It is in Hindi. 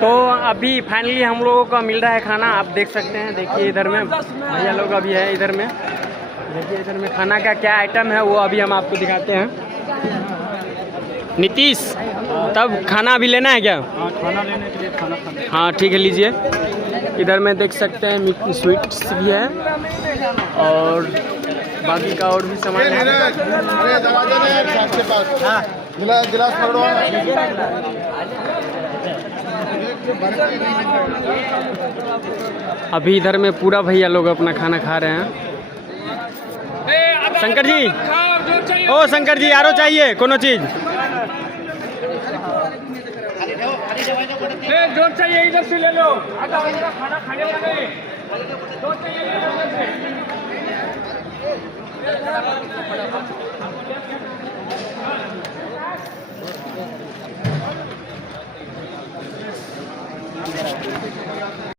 तो अभी फाइनली हम लोगों को मिल रहा है खाना, आप देख सकते हैं। देखिए इधर में भैया लोग अभी है इधर में। देखिए इधर में खाना का क्या आइटम है वो अभी हम आपको दिखाते हैं। नीतीश, तब खाना अभी लेना है क्या? हाँ, खाना लेने के लिए खाना खाना। हाँ ठीक है, लीजिए। इधर में देख सकते हैं स्वीट्स भी है और बाकी का और भी सामान है। गिलास पकड़ो। अभी इधर में पूरा भैया लोग अपना खाना खा रहे हैं। शंकर जी, ओ शंकर जी, आरो चाहिए कोनो चीज? जो चाहिए इधर से ले लो। खाना खाने वाले जो चाहिए इधर से।